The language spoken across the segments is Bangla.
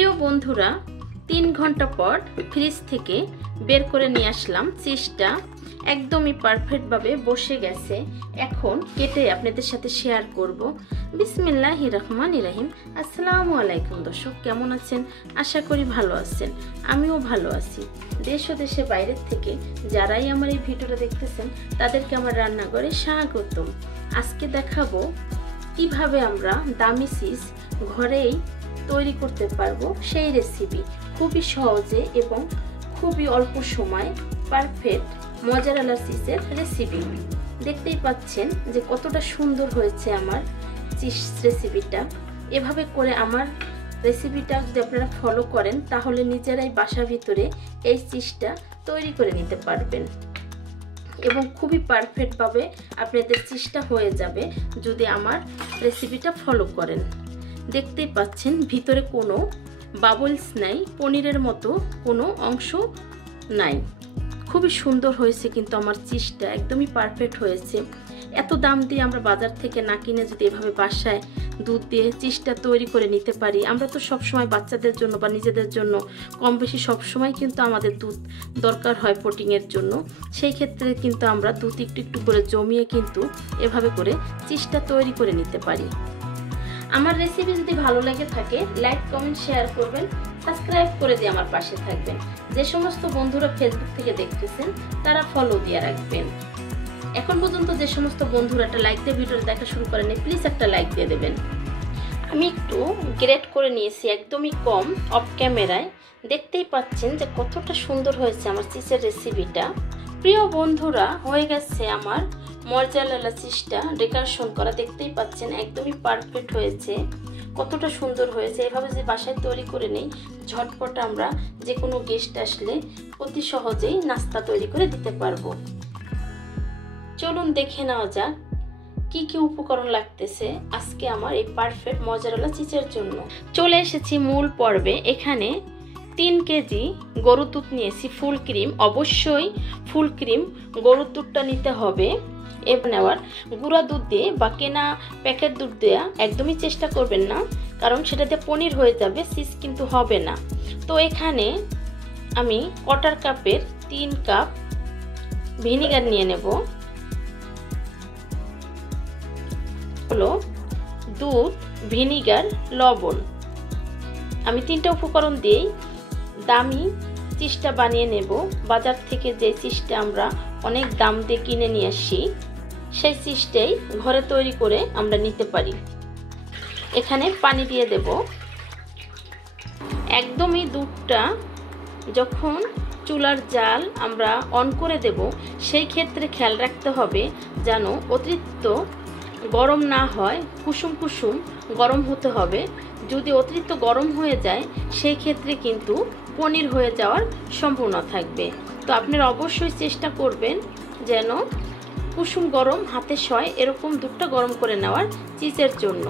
প্রিয় বন্ধুরা 3 ঘন্টা পর ফ্রিজ থেকে বের করে নিয়ে আসলাম। চিজটা একদমই পারফেক্ট ভাবে বসে গেছে। এখন কেটে আপনাদের সাথে শেয়ার করব। বিসমিল্লাহির রহমানির রহিম। আসসালামু আলাইকুম দর্শক, কেমন আছেন? আশা করি ভালো আছেন। আমিও ভালো আছি। দেশ ও দেশের বাইরের থেকে যারাই আমার এই ভিডিওটা দেখতেছেন তাদেরকে আমার রান্নাঘরে স্বাগতম। আজকে দেখাবো কিভাবে আমরা দামি চিজ ঘরেই তৈরি করতে পারবো সেই রেসিপি। খুবই সহজে এবং খুবই অল্প সময় পারফেক্ট মজারালা চিজের রেসিপি। দেখতেই পাচ্ছেন যে কতটা সুন্দর হয়েছে আমার চিজ রেসিপিটা। এভাবে করে আমার রেসিপিটা যদি আপনারা ফলো করেন তাহলে নিজেরাই বাসার ভিতরে এই চিজটা তৈরি করে নিতে পারবেন এবং খুবই পারফেক্টভাবে আপনাদের চিজটা হয়ে যাবে যদি আমার রেসিপিটা ফলো করেন। দেখতেই পাচ্ছেন ভিতরে কোনো বাবলস নাই, পনিরের মতো কোনো অংশ নাই। খুবই সুন্দর হয়েছে কিন্তু আমার চিজটা একদমই পারফেক্ট হয়েছে। এত দাম দিয়ে আমরা বাজার থেকে না কিনে যদি এভাবে বাসায় দুধ দিয়ে চিজটা তৈরি করে নিতে পারি, আমরা তো সবসময় বাচ্চাদের জন্য বা নিজেদের জন্য কম বেশি সবসময় কিন্তু আমাদের দুধ দরকার হয় প্রোটিনের জন্য। সেই ক্ষেত্রে কিন্তু আমরা দুধ একটু একটু করে জমিয়ে কিন্তু এভাবে করে চিজটা তৈরি করে নিতে পারি। আমার রেসিপি যদি ভালো লেগে থাকে লাইক কমেন্ট শেয়ার করবেন, সাবস্ক্রাইব করে দিয়ে আমার পাশে থাকবেন। যে সমস্ত বন্ধুরা ফেসবুক থেকে দেখতেছেন তারা ফলো দিয়ে রাখবেন। এখন পর্যন্ত যে সমস্ত বন্ধুরা একটা লাইক দিয়ে ভিডিওটা দেখা শুরু করেনি প্লিজ একটা লাইক দিয়ে দেবেন। আমি একটু গ্রেট করে নিয়েছি একদমই কম অফ ক্যামেরায়। দেখতেই পাচ্ছেন যে কতটা সুন্দর হয়েছে আমার চিজের রেসিপিটা। প্রিয় বন্ধুরা হয়ে গেছে আমার মজারালা চিজটা ডেকোরেশন করা। দেখতেই পাচ্ছেন একদমই পারফেক্ট হয়েছে, কতটা সুন্দর হয়েছে। এভাবে যে বাসায় তৈরি করে নেই ঝটপট আমরা যে কোনো গেস্ট আসলে অতি সহজেই নাস্তা তৈরি করে দিতে পারবো। চলুন দেখে নেওয়া যাক কি কি উপকরণ লাগতেছে আজকে আমার এই পারফেক্ট মজারালা চিজের জন্য। চলে এসেছি মূল পর্বে। এখানে 3 কেজি গরুর দুধ নিয়েছি, ফুল ক্রিম। অবশ্যই ফুল ক্রিম গরুর দুধটা নিতে হবে। এবার নেওয়ার গুঁড়া দুধ দিয়ে বা কেনা প্যাকেট দুধ দেওয়া একদমই চেষ্টা করবেন না, কারণ সেটাতে পনির হয়ে যাবে, চিজ কিন্তু হবে না। তো এখানে আমি কোয়ার্টার কাপের 3 কাপ ভিনিগার নিয়ে নেব। হলো দুধ, ভিনিগার, লবণ। আমি 3টা উপকরণ দিয়েই দামি চিজটা বানিয়ে নেব। বাজার থেকে যে চিজটা আমরা অনেক দাম দিয়ে কিনে নিয়ে আসি সেই চিজটাই ঘরে তৈরি করে আমরা নিতে পারি। এখানে পানি দিয়ে দেব। একদমই দুধটা যখন চুলার জাল আমরা অন করে দেব সেই ক্ষেত্রে খেয়াল রাখতে হবে যেন অতিরিক্ত গরম না হয়, কুসুম কুসুম গরম হতে হবে। যদি অতিরিক্ত গরম হয়ে যায় সেই ক্ষেত্রে কিন্তু পনির হয়ে যাওয়ার সম্ভাবনা থাকবে। তো আপনারা অবশ্যই চেষ্টা করবেন যেন কুসুম গরম হাতে সয় এরকম দুধটা গরম করে নেওয়ার চিজের জন্য।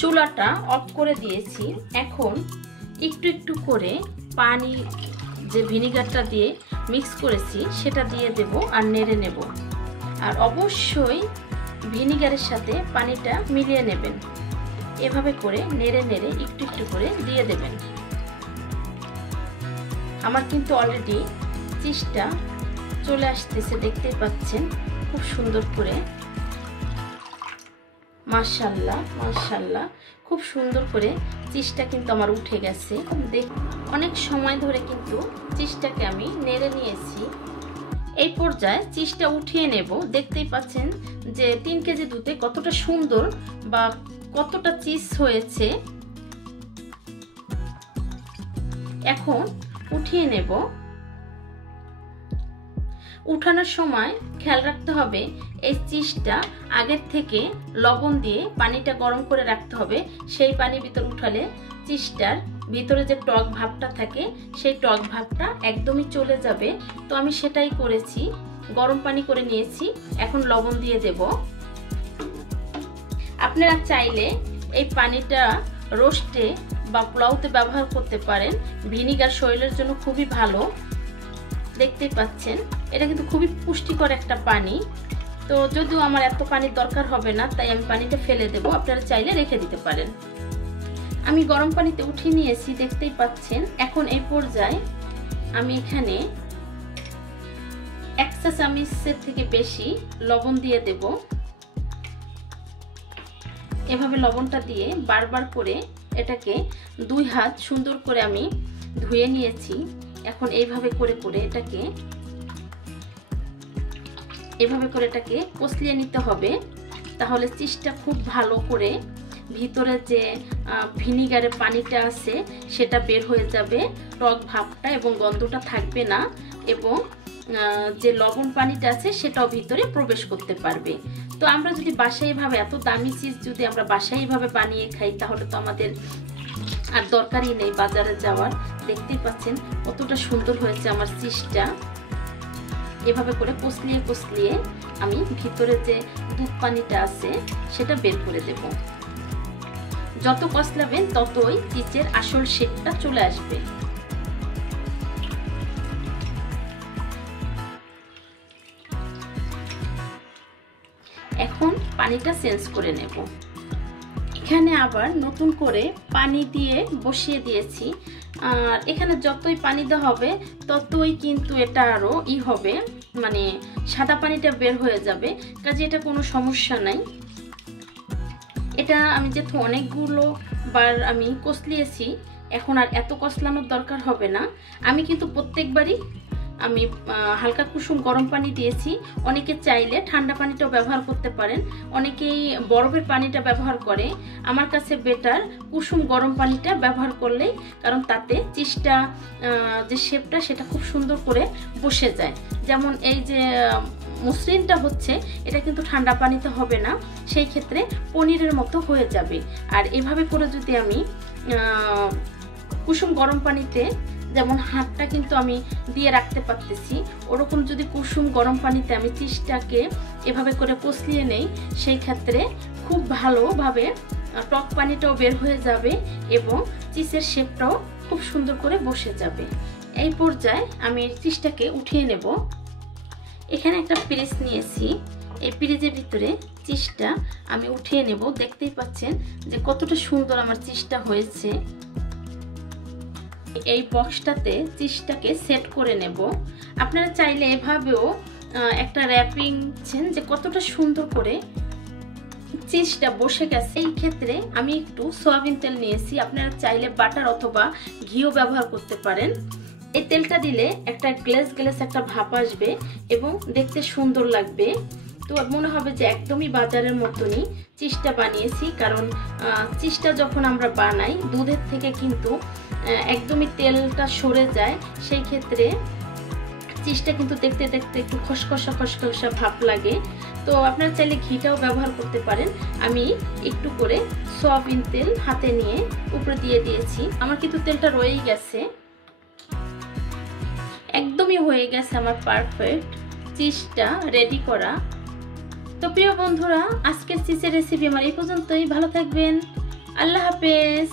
চুলাটা অফ করে দিয়েছি। এখন একটু একটু করে পানি যে ভিনিগারটা দিয়ে মিক্স করেছি সেটা দিয়ে দেব আর নেড়ে নেব। আর অবশ্যই ভিনিগারের সাথে পানিটা মিলিয়ে নেবেন। এভাবে করে নেড়ে নেড়ে একটু একটু করে দিয়ে দেবেন। আমার কিন্তু অলরেডি চিজটা চলে আসতেছে, দেখতেই পাচ্ছেন খুব সুন্দর করে। মাশাআল্লাহ মাশাআল্লাহ, খুব সুন্দর করে চিজটা কিন্তু আমার উঠে গেছে। অনেক সময় ধরে কিন্তু চিজটাকে আমি নেড়ে নিয়েছি। এই পর্যায়ে চিজটা উঠিয়ে নেব। দেখতেই পাচ্ছেন যে 3 কেজি দুধে কতটা সুন্দর বা কতটা চিজ হয়েছে। এখন উঠিয়ে নেব। উঠানোর সময় খেয়াল রাখতে হবে এই চিজটা আগের থেকে লবণ দিয়ে পানিটা গরম করে রাখতে হবে। সেই পানি ভিতর উঠালে চিজটার ভিতরে যে টক ভাবটা থাকে সেই টক ভাবটা একদমই চলে যাবে। তো আমি সেটাই করেছি, গরম পানি করে নিয়েছি। এখন লবণ দিয়ে দেব। আপনারা চাইলে এই পানিটা রোস্টে বা পোলাওতে ব্যবহার করতে পারেন। ভিনিগার শরীরের জন্য খুবই ভালো। দেখতেই পাচ্ছেন এটা কিন্তু খুবই পুষ্টিকর একটা পানি। তো যদিও আমার এত পানির দরকার হবে না তাই আমি পানিটা ফেলে দেব, আপনারা চাইলে রেখে দিতে পারেন। আমি গরম পানিতে উঠিয়ে নিয়েছি, দেখতেই পাচ্ছেন। এখন এই পর্যায়ে আমি এখানে 1 চা চামচের থেকে বেশি লবণ দিয়ে দেব। এভাবে লবণটা দিয়ে বারবার করে এটাকে 2 হাত সুন্দর করে আমি ধুয়ে নিয়েছি। এখন এইভাবে করে এটাকে কষলিয়ে নিতে হবে, তাহলে চিজটা খুব ভালো করে ভিতরে যে ভিনিগারের পানিটা আছে সেটা বের হয়ে যাবে, টক ভাবটা এবং গন্ধটা থাকবে না, এবং যে লবণ পানিটা আছে সেটাও ভিতরে প্রবেশ করতে পারবে। তো আমরা যদি বাসায় এভাবে এত দামি চিজ যদি আমরা বাসায় এভাবে বানিয়ে খাই, তাহলে তো আমাদের আর দরকারই নেই বাজারে যাওয়ার। দেখতেই পাচ্ছেন কতটা সুন্দর হয়েছে আমার চিজটা। এভাবে করে কষলিয়ে আমি ভিতরে যে দুধ পানিটা আছে সেটা বের করে দেব। যত কষলাবেন ততই চিজের আসল শেপটা চলে আসবে। এখন পানিটা চেঞ্জ করে নেব। এখানে আবার নতুন করে পানি দিয়ে বসিয়ে দিয়েছি, আর এখানে যতই পানি দেওয়া হবে ততই কিন্তু এটা আরো হবে, মানে সাদা পানিটা বের হয়ে যাবে, কাজে এটা কোনো সমস্যা নাই। এটা আমি যেহেতু অনেকগুলো বার আমি কষলিয়েছি, এখন আর এত কষলানোর দরকার হবে না। আমি কিন্তু প্রত্যেকবারই আমি হালকা কুসুম গরম পানি দিয়েছি। অনেকে চাইলে ঠান্ডা পানিটাও ব্যবহার করতে পারেন, অনেকেই বরফের পানিটা ব্যবহার করে। আমার কাছে বেটার কুসুম গরম পানিটা ব্যবহার করলেই, কারণ তাতে চিজটা যে শেপটা সেটা খুব সুন্দর করে বসে যায়। যেমন এই যে মসৃণটা হচ্ছে, এটা কিন্তু ঠান্ডা পানিতে হবে না, সেই ক্ষেত্রে পনিরের মতো হয়ে যাবে। আর এভাবে করে যদি আমি কুসুম গরম পানিতে, যেমন হাতটা কিন্তু আমি দিয়ে রাখতে পারতেছি, ওরকম যদি কুসুম গরম পানিতে আমি চিজটাকে এভাবে করে কষলিয়ে নেই, সেই ক্ষেত্রে খুব ভালোভাবে টক পানিটাও বের হয়ে যাবে এবং চিজের শেপটাও খুব সুন্দর করে বসে যাবে। এই পর্যায়ে আমি চিজটাকে উঠিয়ে নেব। এখানে একটা পিরিচ নিয়েছি, এই পিরিচের ভিতরে চিজটা আমি উঠিয়ে নেব। দেখতেই পাচ্ছেন যে কতটা সুন্দর আমার চিজটা হয়েছে। এই বক্সটাতে চিজটাকে সেট করে নেব। আপনারা চাইলে এভাবেও একটা র্যাপিং যে কতটা সুন্দর করে চিজটা বসে গেছে। এই ক্ষেত্রে আমি একটু সয়াবিন তেল নিয়েছি, আপনারা চাইলে বাটার অথবা ঘিও ব্যবহার করতে পারেন। এই তেলটা দিলে একটা গ্লেস একটা ভাপ আসবে এবং দেখতে সুন্দর লাগবে। তো মনে হবে যে একদমই বাজারের মতনই চিজটা বানিয়েছি, কারণ চিজটা যখন আমরা বানাই দুধের থেকে কিন্তু একদমই তেলটা সরে যায়, সেই ক্ষেত্রে চিজটা কিন্তু দেখতে একটু খসখসা ভাব লাগে। তো আপনারা চাইলে ঘিটাও ব্যবহার করতে পারেন। আমি একটু করে সয়াবিন তেল হাতে নিয়ে উপরে দিয়ে দিয়েছি। আমার কিন্তু তেলটা রয়েই গেছে, একদমই হয়ে গেছে আমার পারফেক্ট চিজটা রেডি করা। তো প্রিয় বন্ধুরা, আজকের চিজের রেসিপি আমার এই পর্যন্তই। ভালো থাকবেন, আল্লাহ হাফেজ।